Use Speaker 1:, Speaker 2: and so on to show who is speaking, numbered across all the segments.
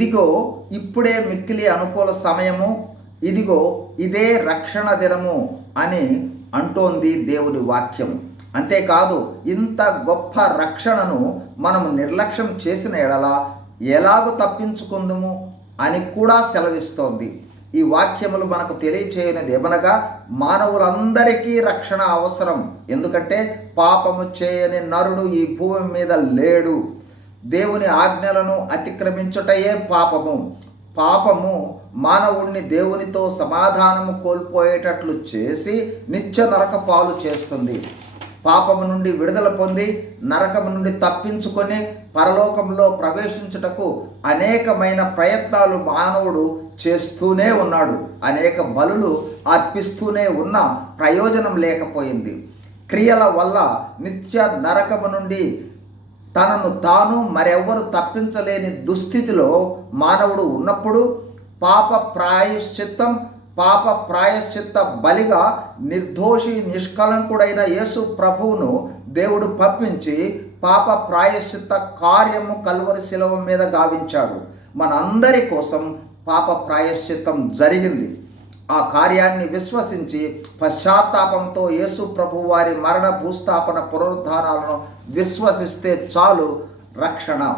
Speaker 1: ఇదిగో ఇప్పుడే మిక్కిలి అనుకూల సమయము. ఇదిగో ఇదే రక్షణ దినము అని అంటోంది దేవుడి వాక్యం. అంతేకాదు ఇంత గొప్ప రక్షణను మనము నిర్లక్ష్యం చేసిన ఎడల ఎలాగూ తప్పించుకుందుము అని కూడా సెలవిస్తోంది. ఈ వాక్యములు మనకు తెలియచేయనిది ఏమనగా మానవులందరికీ రక్షణ అవసరం. ఎందుకంటే పాపము చేయని నరుడు ఈ భూమి మీద లేడు. దేవుని ఆజ్ఞలను అతిక్రమించుటయే పాపము. పాపము మానవుణ్ణి దేవునితో సమాధానము కోల్పోయేటట్లు చేసి నిత్య నరక పాలు చేస్తుంది. పాపము నుండి విడుదల పొంది నరకము నుండి తప్పించుకొని పరలోకంలో ప్రవేశించుటకు అనేకమైన ప్రయత్నాలు మానవుడు చేస్తూనే ఉన్నాడు. అనేక బలులు అర్పిస్తూనే ఉన్న ప్రయోజనం లేకపోయింది. క్రియల వల్ల నిత్య నరకము నుండి తనను తాను మరెవ్వరు తప్పించలేని దుస్థితిలో మానవుడు ఉన్నప్పుడు పాప ప్రాయశ్చిత్తం పాప ప్రాయశ్చిత్త బలిగా నిర్దోషి నిష్కలంకుడైన యేసు ప్రభువును దేవుడు పంపించి పాప ప్రాయశ్చిత్త కార్యము కల్వరి శిలవ మీద గావించాడు. మనందరి కోసం పాప ప్రాయశ్చిత్తం జరిగింది. ఆ కార్యాన్ని విశ్వసించి పశ్చాత్తాపంతో యేసు ప్రభు వారి మరణ భూస్థాపన పునరుద్ధానాలను విశ్వసిస్తే చాలు రక్షణ.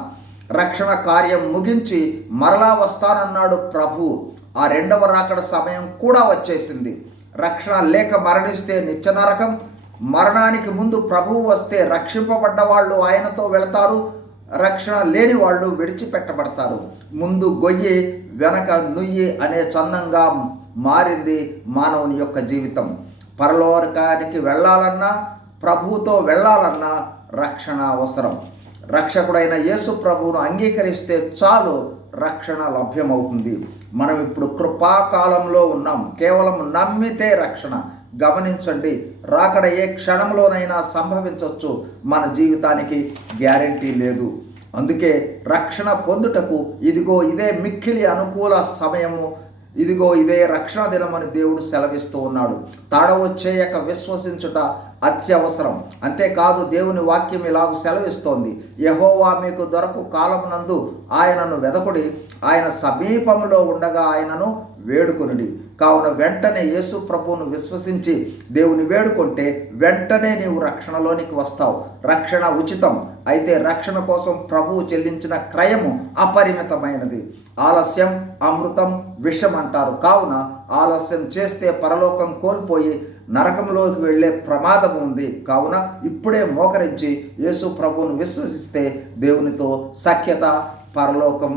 Speaker 1: రక్షణ కార్యం ముగించి మరలా వస్తానన్నాడు ప్రభు. ఆ రెండవ రాకడ సమయం కూడా వచ్చేసింది. రక్షణ లేక మరణిస్తే నిత్య నరకం మరణానికి ముందు ప్రభువు వస్తే రక్షింపబడ్డ వాళ్ళు ఆయనతో వెళతారు. రక్షణ లేని వాళ్ళు విడిచిపెట్టబడతారు. ముందు గొయ్యి వెనక నుయ్యి అనే చందంగా మారింది మానవుని యొక్క జీవితం. పరలోకానికి వెళ్ళాలన్నా ప్రభువుతో వెళ్ళాలన్నా రక్షణ అవసరం. రక్షకుడైన యేసు ప్రభువును అంగీకరిస్తే చాలు రక్షణ లభ్యమవుతుంది. మనం ఇప్పుడు కృపాకాలంలో ఉన్నాం. కేవలం నమ్మితే రక్షణ. గమనించండి రాకడ ఏ క్షణంలోనైనా సంభవించవచ్చు మన జీవితానికి గ్యారంటీ లేదు. అందుకే రక్షణ పొందుటకు ఇదిగో ఇదే మిక్కిలి అనుకూల సమయము ఇదిగో ఇదే రక్షణ దినమని దేవుడు సెలవిస్తూ ఉన్నాడు. తాడవచ్చేయక విశ్వసించుట అత్యవసరం. అంతేకాదు దేవుని వాక్యం ఇలాగ సెలవిస్తోంది. యహోవా మీకు దొరకు కాలమునందు ఆయనను వెదకుడి. ఆయన సమీపంలో ఉండగా ఆయనను వేడుకొనుడి. కావున వెంటనే యేసు ప్రభువును విశ్వసించి దేవుని వేడుకుంటే వెంటనే నీవు రక్షణలోనికి వస్తావు. రక్షణ ఉచితం. అయితే రక్షణ కోసం ప్రభువు చెల్లించిన క్రయము అపరిమితమైనది. ఆలస్యం అమృతం విషం అంటారు కావున ఆలస్యం చేస్తే పరలోకం కోల్పోయి నరకంలోకి వెళ్ళే ప్రమాదం ఉంది. కావున ఇప్పుడే మోకరించి యేసు ప్రభువును విశ్వసిస్తే దేవునితో సఖ్యత పరలోకం